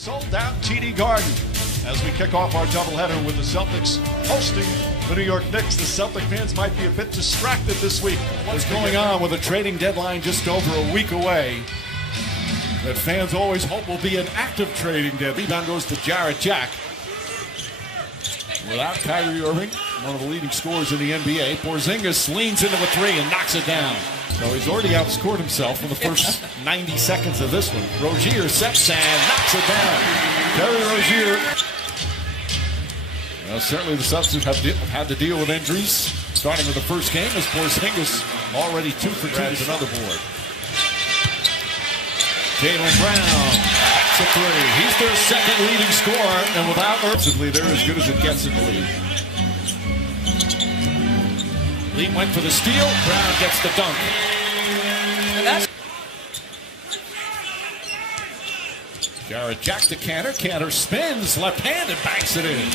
Sold out TD Garden as we kick off our doubleheader with the Celtics hosting the New York Knicks. The Celtic fans might be a bit distracted this week. What's going on with a trading deadline just over a week away that fans always hope will be an active trading deadline. Rebound goes to Jarrett Jack. Without Kyrie Irving, one of the leading scorers in the NBA, Porzingis leans into a three and knocks it down. So he's already outscored himself in the first 90 seconds of this one. Rozier sets and knocks it down. Terry Rozier. Well, certainly the Celtics have had to deal with injuries, starting with the first game as Porzingis already 2 for 2 to another board. Jaylen Brown, that's a three. He's their second leading scorer, and without Urban, they're as good as it gets in the league. Lee went for the steal. Brown gets the dunk. Jarrett Jack to Cantor. Cantor spins left-handed, banks it in.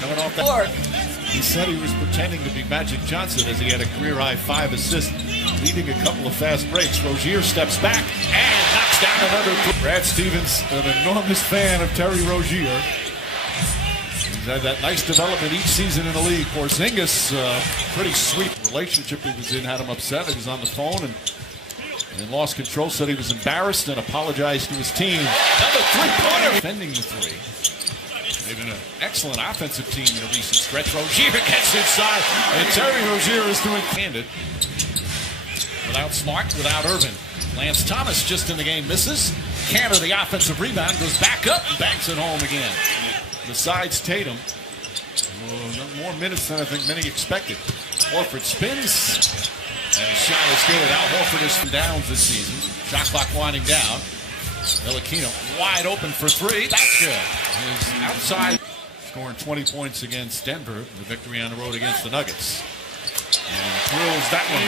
Coming off the board. He said he was pretending to be Magic Johnson as he had a career-high 5 assists, leading a couple of fast breaks. Rozier steps back and knocks down another three. Brad Stevens, an enormous fan of Terry Rozier. He's had that nice development each season in the league. Porzingis, pretty sweet relationship he was in, had him upset. He was on the phone and lost control, said he was embarrassed and apologized to his team. Another three-pointer. Defending the three. They've been an excellent offensive team in a recent stretch. Rozier gets inside, and Terry Rozier is doing handed. Without Smart, without Irvin. Lance Thomas just in the game misses. Cantor, the offensive rebound, goes back up and banks it home again. Besides Tatum, more minutes than I think many expected. Horford spins, and his shot is good. Al Horford is from downs this season. Shot clock winding down. Ntilikina wide open for three. That's good. He's outside, scoring 20 points against Denver. The victory on the road against the Nuggets. And thrills that one.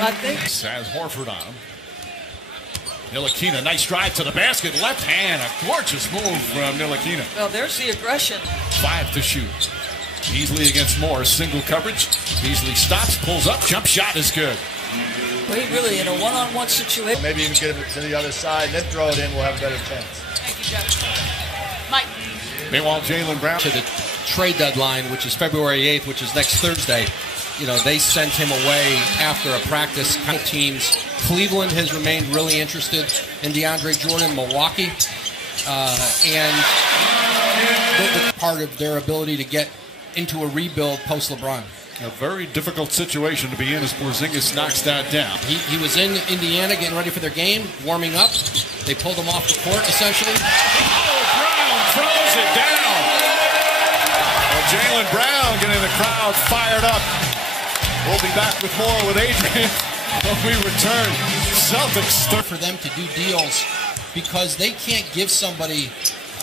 I think. Has Horford on him. Ntilikina, nice drive to the basket. Left hand, a gorgeous move from Ntilikina. Well, there's the aggression. 5 to shoot. Beasley against Morris, single coverage. Beasley stops, pulls up, jump shot is good. Well, he really in a one-on-one situation. Maybe even get it to the other side, then throw it in, we'll have a better chance. Thank you, Jeff. Mike. Meanwhile, Jaylen Brown. To the trade deadline, which is February 8th, which is next Thursday. You know, they sent him away after a practice. Teams. Cleveland has remained really interested in DeAndre Jordan. Milwaukee. And the part of their ability to get into a rebuild post-LeBron. A very difficult situation to be in as Porzingis knocks that down. He was in Indiana getting ready for their game, warming up. They pulled him off the court, essentially. Oh, Brown throws it down. Well, Jaylen Brown getting the crowd fired up. We'll be back with more with Adrian when we return. Celtics. For them to do deals because they can't give somebody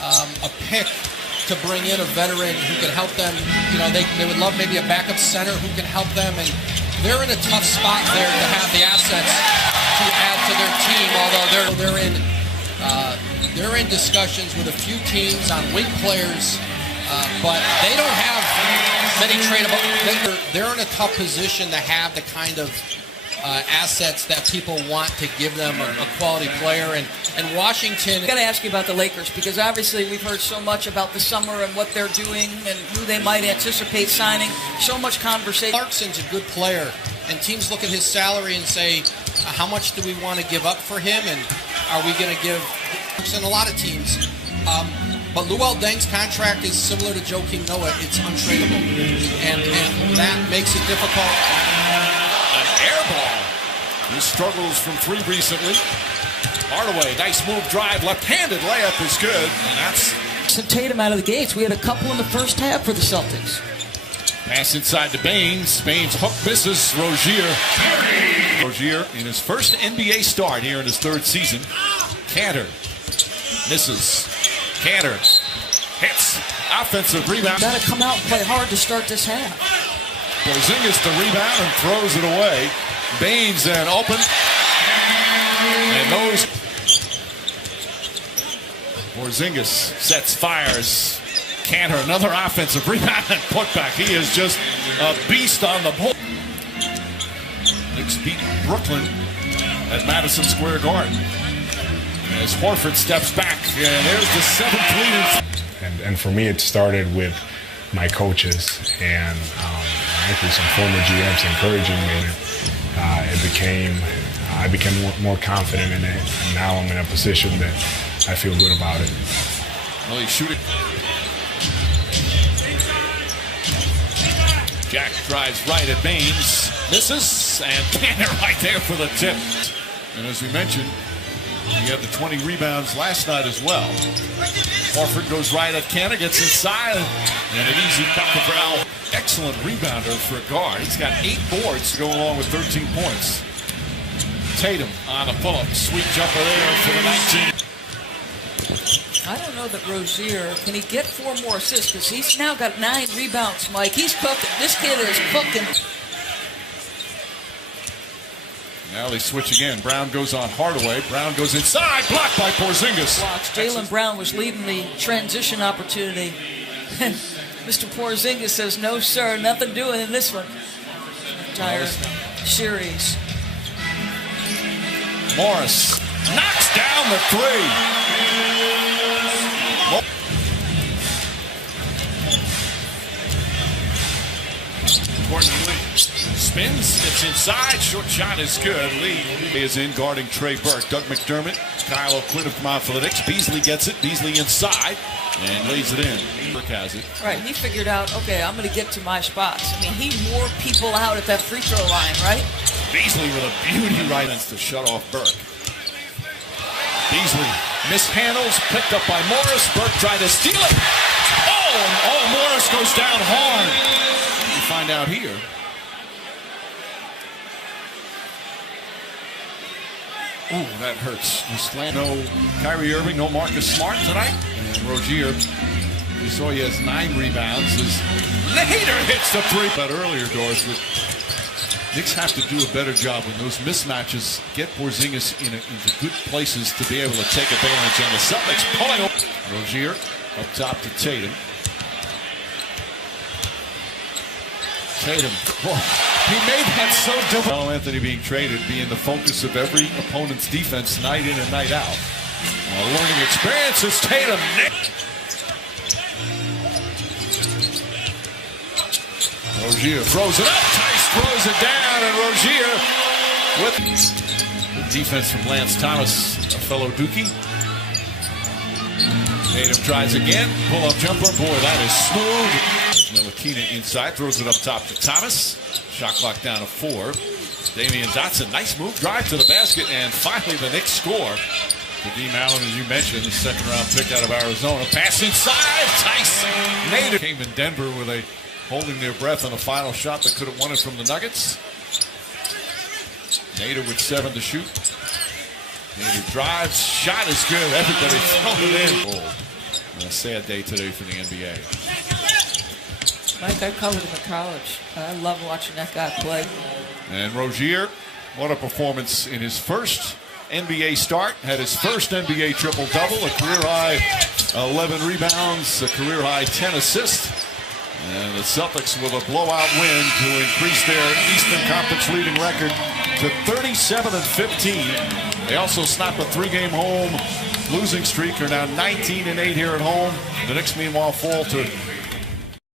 a pick to bring in a veteran who can help them. You know, they would love maybe a backup center who can help them, and they're in a tough spot there to have the assets to add to their team. Although they're in discussions with a few teams on wing players, but they don't have many tradable. They're in a tough position to have the kind of assets that people want to give them a quality player, and Washington. I got to ask you about the Lakers because obviously we've heard so much about the summer and what they're doing and who they might anticipate signing. So much conversation. Clarkson's a good player, and teams look at his salary and say, how much do we want to give up for him, and are we going to give Clarkson? A lot of teams. But Luol Deng's contract is similar to Joakim Noah. It's untradeable, and that makes it difficult. An air ball. He struggles from 3 recently. Hardaway, nice move, drive, left-handed layup is good, and that's... Tatum out of the gates. We had a couple in the first half for the Celtics. Pass inside to Baines. Baines hook misses. Rozier in his first NBA start here in his 3rd season. Cantor misses. Cantor hits. Offensive rebound. Got to come out and play hard to start this half. Porzingis the rebound and throws it away. Baines then open. And those. Porzingis sets, fires. Cantor, another offensive rebound and putback. He is just a beast on the ball. Knicks beat Brooklyn at Madison Square Garden. As Horford steps back, and there's the 7th lead. And for me, it started with my coaches and actually some former GMs encouraging me. I became more confident in it, and now I'm in a position that I feel good about it. Well, he's shooting. Jack drives right at Baines, misses, and Canner right there for the tip. And as we mentioned, he had the 20 rebounds last night as well. Horford goes right at Canner, gets inside, and an easy bucket for Al. Excellent rebounder for a guard. He's got 8 boards to go along with 13 points. Tatum on a pull-up, sweet jumper there for the 19. I don't know that Rozier, can he get 4 more assists? Because he's now got 9 rebounds, Mike. He's cooking. This kid is cooking. Now they switch again. Brown goes on Hardaway. Brown goes inside, blocked by Porzingis. Blocks. Jaylen Brown was leading the transition opportunity. And Mr. Porzingis says, no, sir, nothing doing in this one. Entire series. Morris knocks down the 3. Gordon Lee spins, gets inside, short shot is good. Lee is in guarding Trey Burke. Doug McDermott, Kyle O'Quinn have come out for the Knicks. Beasley gets it, Beasley inside, and lays it in. Burke has it. Right, he figured out, okay, I'm going to get to my spots. I mean, he wore people out at that free throw line, right? Beasley with a beauty right to shut off Burke. Beasley mishandles, picked up by Morris. Burke tried to steal it. Oh, Morris goes down hard. We find out here. Ooh, that hurts. No Kyrie Irving, no Marcus Smart tonight. And Rozier, you saw he has 9 rebounds. As Nader hits the 3. But earlier, Doris, was Knicks have to do a better job when those mismatches get Porzingis into good places to be able to take advantage. And the Celtics pulling up. Rozier up top to Tatum. Tatum, he made that so difficult. Anthony being traded, being the focus of every opponent's defense night in and night out. A learning experience as Tatum. Rozier throws it up. Tice throws it down, and Rozier with the defense from Lance Thomas, a fellow Dookie. Tatum tries again. Pull-up jumper. Boy, that is smooth. Ntilikina inside, throws it up top to Thomas. Shot clock down to 4. Damian Dotson, nice move, drive to the basket, and finally the Knicks score. Kadeem Allen, as you mentioned, the 2nd-round pick out of Arizona. Pass inside, Tyson. Nader came in Denver with a holding their breath on a final shot that could have won it from the Nuggets. Nader with 7 to shoot. Nader drives, shot is good. Everybody throwing it in. Oh, a sad day today for the NBA. Mike, I covered him in college. I love watching that guy play. And Rozier, what a performance in his first NBA start. Had his first NBA triple-double, a career-high 11 rebounds, a career-high 10 assists. And the Celtics with a blowout win to increase their Eastern Conference leading record to 37-15. They also snapped a 3-game home losing streak, are now 19-8 here at home. The Knicks, meanwhile, fall to